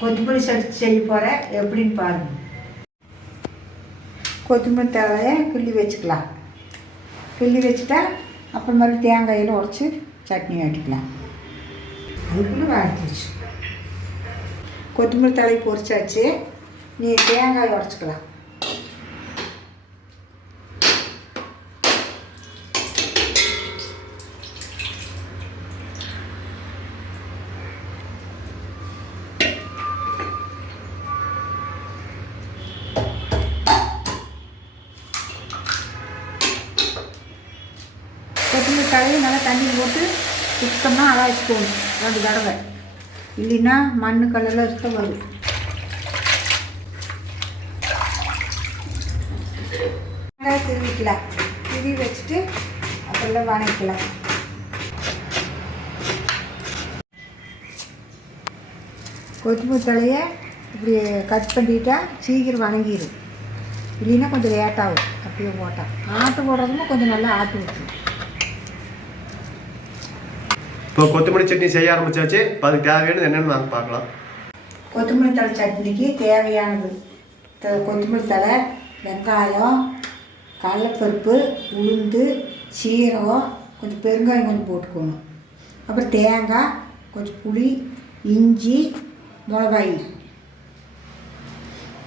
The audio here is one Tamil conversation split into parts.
கொத்தமல்லி சட்னி செய்ய போகிறேன், எப்படின்னு பாருங்கள். கொத்தமல்லி தழையை கிள்ளி வச்சுக்கலாம். கிள்ளி வச்சுட்டா அப்புறமேல தேங்காயில் உடச்சி சட்னி ஆட்டிக்கலாம். அதுக்குள்ளே வாங்கிடுச்சு. கொத்தமல்லி தழையை பொரிச்சாச்சு. நீ தேங்காய் உடச்சிக்கலாம். கொத்தமல்லி தழையை நல்லா தண்ணி போட்டு சுத்தமாக அலாய்ச்சிக்கணும் 2 தடவை. இல்லைன்னா மண் கல்லில் இருக்க வரும். வெங்காயம் திருவிக்கலாம். திருவி வச்சுட்டு அப்புறம் வணக்கலாம். கொத்தமல்லி தழையை இப்படி கட் பண்ணிட்டா சீக்கிரம் வணங்கிடும். இல்லைன்னா கொஞ்சம் லேட்டாகும். அப்படியே போட்டால் ஆட்டு போடுறதுமோ கொஞ்சம் நல்லா ஆட்டு விட்டுரும். இப்போ கொத்தமல்லி சட்னி செய்ய ஆரம்பிச்சாச்சு. அதுக்கு தேவையானது என்னென்னு நாங்கள் பார்க்கலாம். கொத்தமல்லி தழை சட்னிக்கு தேவையானது கொத்தமல்லி தழை, வெங்காயம், கடலைப்பருப்பு, உளுந்து, சீரகம், கொஞ்சம் பெருங்காயம் கொஞ்சம் போட்டுக்கணும். அப்புறம் தேங்காய், கொஞ்சம் புளி, இஞ்சி, மிளகாய்.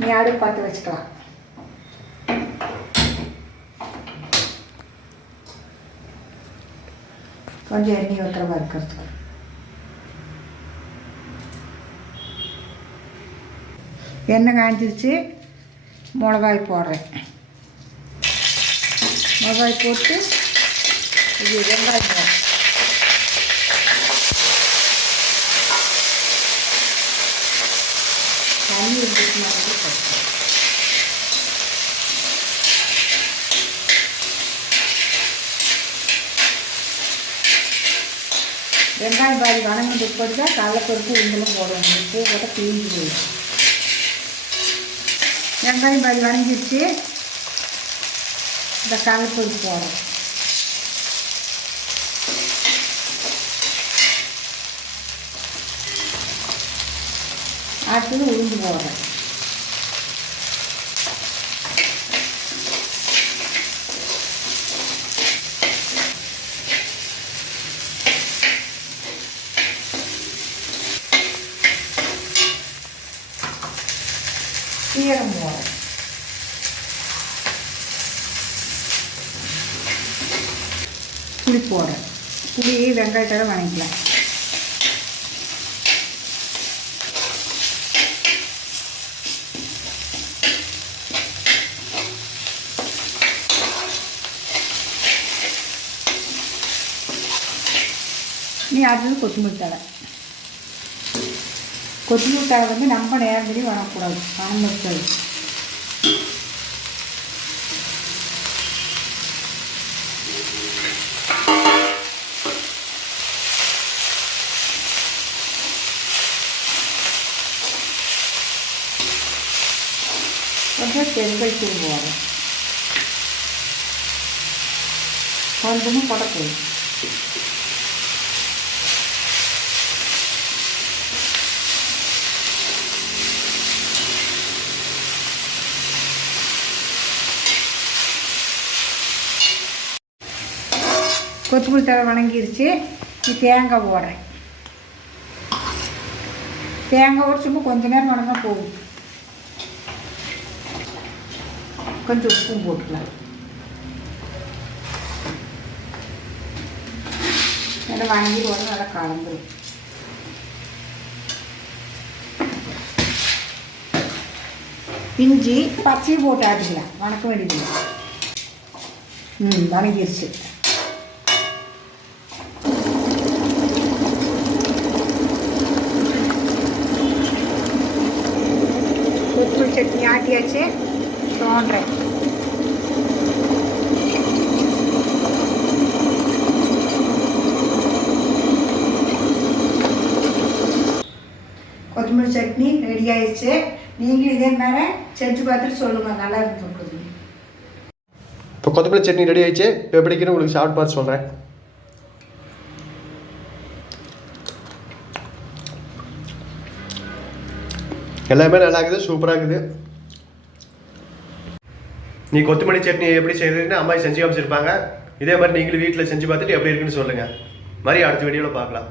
நீ அடுப்பு பார்த்து வச்சுக்கலாம். கொஞ்சம் எண்ணெய் ஊற்றுற வறுக்கிறதுக்கு. எண்ணெய் காய்ஞ்சிருச்சு. மிளகாய் போடுறேன். மிளகாய் போட்டு இது வெங்காயம் போடுறேன். தண்ணி இருந்துச்சுன்னா போடுறேன். வெங்காயம் பாதி வணங்கிட்டு போட்டு தான் கடலைப்பருப்பு உங்களும் போடணும். உப்பு போட்டால் தீஞ்சு போயிடும். வெங்காயம் பாதி வணங்கிடுச்சு. இந்த கடலைப்பருப்பு போடுறோம். அடுத்தது உளுந்து போடுறேன். சீரகம் போடுறேன். புளி போடுறேன். புளி வெங்காயத்தோட வணக்கலாம். நீ அடுத்தது கொத்தமல்லி தழை. கொத்தமல்லி தழை வந்து நம்ம நேரடி வணக்கூடாது. வணங்கக்கூடாது. கொஞ்சம் பெருங்காய் தூள் போடுறேன். கொஞ்சமும் போடக்கூடாது. கொத்தமல்லி தழை வணங்கிருச்சு. தேங்காய் போடுறேன். தேங்காய் போட்டு சும்மா கொஞ்ச நேரம் வணங்க போகும். கொஞ்சம் உப்பும் போட்டுக்கலாம். நல்லா வணங்கி உடனே நல்லா கலந்துடும். இஞ்சி பச்சையும் போட்டு ஆட்டிக்கலாம். வணக்க வேண்டியது. வணங்கிருச்சு. கொத்தமல்லி சட்னி ஆட்டியாச்சு. தோன்றேன். கொத்தமல்லி சட்னி ரெடி ஆயிடுச்சு. நீங்களும் இதே மாதிரி செஞ்சு பார்த்துட்டு சொல்லுங்கள். நல்லா இருந்துருக்குது. இப்போ கொத்தமல்லி சட்னி ரெடி ஆயிடுச்சு. இப்போ எப்படின்னு உங்களுக்கு சாப்பிட்டு பார்த்து சொல்கிறேன். எல்லாமே நல்லா இருக்குது, சூப்பராக இருக்குது. நீ கொத்தமல்லி சட்னி எப்படி செய்யறதுன்னு அம்மா செஞ்சு காமிச்சிருப்பாங்க. இதே மாதிரி நீங்களும் வீட்டில் செஞ்சு பார்த்துட்டு எப்படி இருக்குன்னு சொல்லுங்கள். மாதிரி அடுத்த வீடியோவில் பார்க்கலாம்.